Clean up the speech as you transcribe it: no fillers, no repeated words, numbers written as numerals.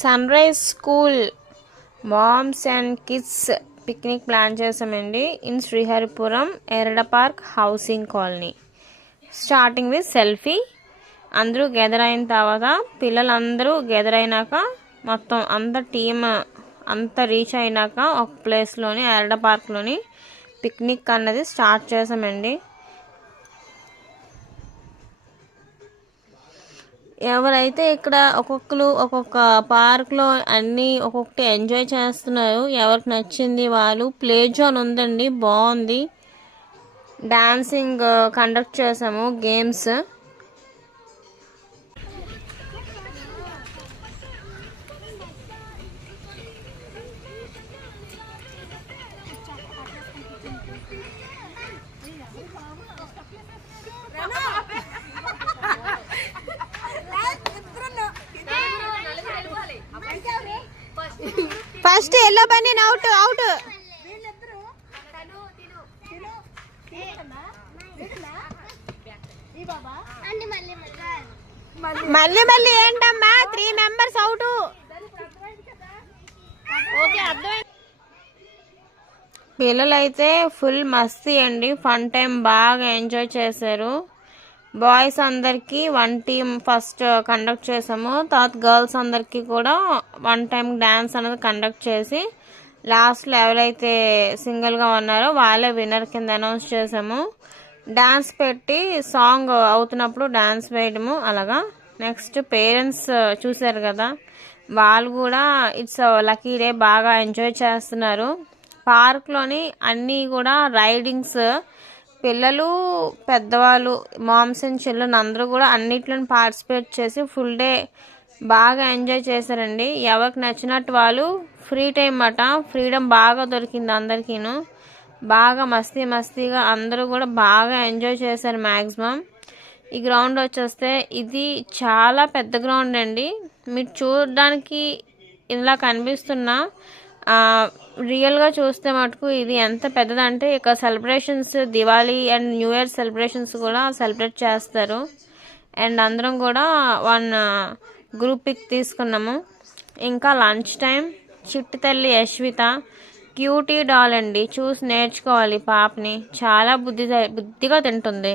Sun rise school moms and kids picnic plan చేసామండి in Sriharipuram ఎరడ park housing colony. Starting with selfie. అందరూ gather అయిన తర్వాత పిల్లలందరూ గెదర్ అయినాక మొత్తం అంత టీమ్ అంతా రీచ్ అయినాక ఒక ప్లేస్లోని ఎరడ పార్క్లోని పిక్నిక్ అన్నది స్టార్ట్ చేసామండి. ఎవరైతే ఇక్కడ ఒక్కొక్కరు ఒక్కొక్క పార్క్లో అన్నీ ఒక్కొక్కటి ఎంజాయ్ చేస్తున్నారు. ఎవరికి నచ్చింది వాళ్ళు. ప్లే జోన్ ఉందండి, బాగుంది. డాన్సింగ్ కండక్ట్ చేసాము, games. First yellow Bunny out out. మళ్ళీ మళ్ళీ ఏంటమ్మా, 3 మెంబర్స్ అవుట్. ఓకే, అర్థమైంది. పిల్లలైతే ఫుల్ మస్తీ అండి, ఫన్ టైం బాగా ఎంజాయ్ చేశారు. బాయ్స్ అందరికీ 1 టీం ఫస్ట్ కండక్ట్ చేసాము. తర్వాత గర్ల్స్ అందరికీ కూడా 1 టైం డ్యాన్స్ అనేది కండక్ట్ చేసి లాస్ట్లో ఎవరైతే సింగిల్గా ఉన్నారో వాళ్ళే విన్నర్ కింద అనౌన్స్ చేసాము. డ్యాన్స్ పెట్టి సాంగ్ అవుతున్నప్పుడు డ్యాన్స్ వేయడము అలాగా. నెక్స్ట్ పేరెంట్స్ చూశారు కదా, వాళ్ళు కూడా ఇట్స్ లక్కీ డే బాగా ఎంజాయ్ చేస్తున్నారు. పార్క్లోని అన్నీ కూడా రైడింగ్స్, పిల్లలు పెద్దవాళ్ళు మామ్స్ అండ్ చిల్డ్రన్ అందరూ కూడా అన్నిట్లోని పార్టిసిపేట్ చేసి ఫుల్ డే బాగా ఎంజాయ్ చేశారండి. ఎవరికి నచ్చినట్టు వాళ్ళు ఫ్రీ టైం ఫ్రీడమ్ బాగా దొరికింది అందరికీను. బాగా మస్తీగా అందరూ కూడా బాగా ఎంజాయ్ చేశారు మ్యాక్సిమం. ఈ గ్రౌండ్ వచ్చేస్తే ఇది చాలా పెద్ద గ్రౌండ్ అండి. మీరు చూడడానికి ఇలా కనిపిస్తున్నా రియల్గా చూస్తే మటుకు ఇది ఎంత పెద్దదంటే ఇక celebrations, Diwali and new year celebrations కూడా సెలబ్రేట్ చేస్తారు. అండ్ అందరం కూడా 1 గ్రూప్ పిక్ తీసుకున్నాము. ఇంకా లంచ్ టైం. చిట్టి తల్లి యశ్విత క్యూటీ డాల్ అండి, చూసి నేర్చుకోవాలి పాపని. చాలా బుద్ధిగా తింటుంది.